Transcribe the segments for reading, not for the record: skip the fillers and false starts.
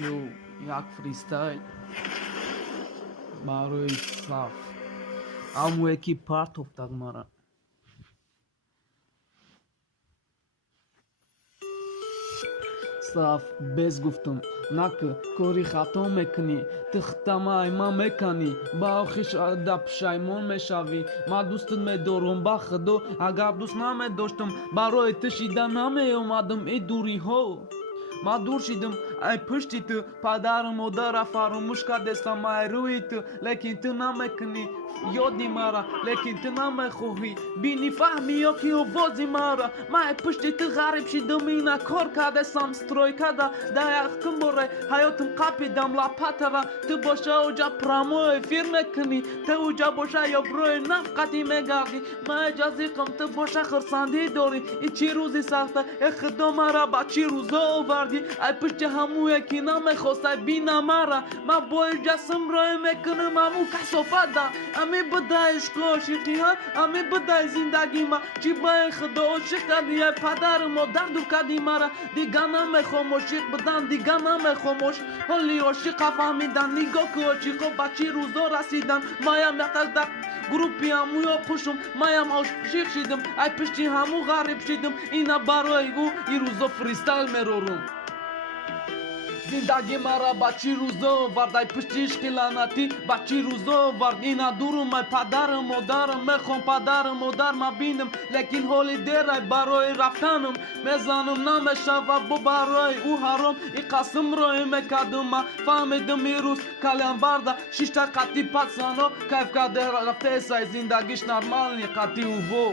Yo, jak freestyle барои саф ҳамое ки партофтак мара саф без гуфтум наки кори хато мекунӣ ту хитамаи ман меканӣ ба охиш да пушаймон мешавӣ ман дӯстат медорам ба худо агар дӯст намедоштам барои ту шида намеомадам и дуриҳо ман дур шидам ай пушти ту падару модара фаромӯш кардестам ай рӯи ту лекин ту намекунӣ ёди мара лекин ту намехоҳӣ бинӣ фаҳмӣ ё ки овози мара ман ай пушти ту ғариб шидам ина кор кардестам стройкада да якум боре ҳаётам қапидам лапатара ту боша уҷа промои эфир мекунӣ ту уҷа боша ё брои нафқатӣ мегардӣ ман эҷазиқам ту боша хурсандӣ дорӣ и чӣ рӯзи сахта э худо мара ба чӣ рӯзо овардӣ ай пушти ҳамуе ки намехостай бина мара ман бо ҷасм рой мекунам ҳаму касофада ами буда ишқу ошиқиҳа ами буда зиндагӣ ма чӣ ба ин худо ошиқ кардӣ ай падару модар дур кардӣ мара дига намехом ошиқ будан дига намехом ҳоли ошиқа фаҳмидан нигоҳ ки ошиқо ба чӣ рӯзо расидан маям ятада группи ҳамуё пушум маям ошиқ шидам ай пушти ҳаму ғариб шидам ина барои ӯ и рӯзо фристайл мерорум зиндаги мара ба чӣ рӯзо овард ай пушти ишқи лаънатӣ ба чӣ рӯзо овард ина дурум ай падару модарам мехом падару модар ма бинам лекин ҳоли дер ай барои рафтанам мезанам намешава бо барои ӯ ҳаром и қасм роӣ мекардам ма фаҳмидам и рӯз калянбарда шишта қатӣ пасано кайф карда рафтесай зиндагиш нормални қатӣ уво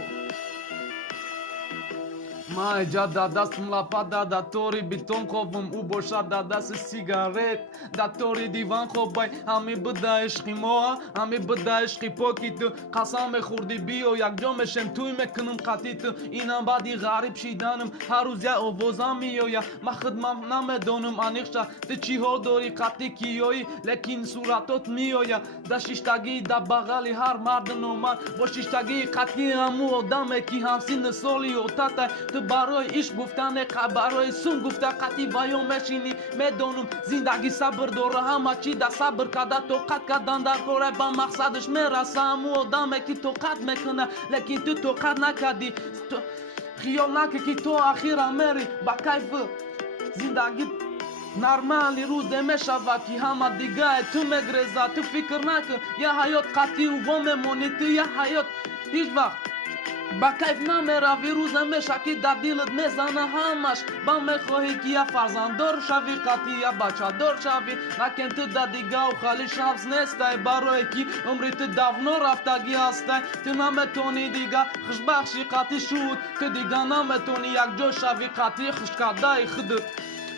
ман эҷа дар дастам лапада датори битон хобам ӯ бошад дар дасти сигарет датори диван хобай ҳами буда ишқи моа ҳами буда ишқи поки ту қасам мехӯрдӣ биё якҷо мешем тӯй мекунам қатӣ ту инам баъди ғариб шиданам ҳар рӯз як овозам меоя ман худмам намедонам аниқша ту чӣ ҳол дорӣ қатӣ киёӣ лекин суратот меоя да шиштагӣ да бағали ҳар марду номард бо шиштагии қатъи ҳаму одаме ки ҳамсинну соли отатай ту барои ишқ гуфтане барои сум гуфта қатъи ваён мешинӣ медонам зиндагӣ сабр дора ҳама чӣ да сабр карда тоқат кардан дар кора ба мақсадаш мераса ҳаму одаме ки тоқат мекуна лекин ту тоқат накардӣ хиёл накӣ ки то ахира мери ба кайфу зиндагӣ нормали рӯзе мешава ки ҳама дигае ту мегреза ту фикр накун я ҳаёт қатъи уво мемонӣ ту я ҳаёт ҳеҷ вақт ба кайф намеравӣ рӯзе меша ки дар дилат мезана ҳамаш ба мехоҳӣ ки я фарзанддор шавӣ қатъи я бачадор шавӣ лекин ту да дигау хали шанс нестай барое ки умри ту давно рафтагӣ ҳастай ту наметонӣ дига хушбахшӣ қатъи шуд ту дига наметонӣ якҷо шавӣ қатъи хушкардаи худат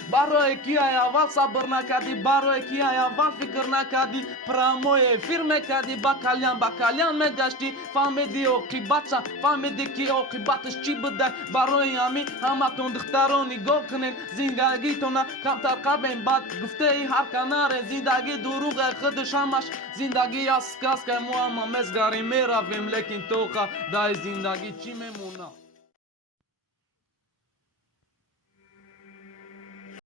барое ки ай аввал сабр накардӣ барое ки ай аввал фикр накардӣ промои эфир мекардӣ ба кальян мегаштӣ фаҳмидӣ оқибатша фаҳмидӣ ки оқибаташ чӣ будай барои ҳамин ҳаматон духтарон нигоҳ кунед зиндагитона камтар қабен бад гуфтаи ҳар канаре зиндагӣ дуруғе худаш ҳамаш зиндагӣ аст сказка мо ҳама мезгарем меравем лекин тоқа дай зиндагӣ чӣ мемонад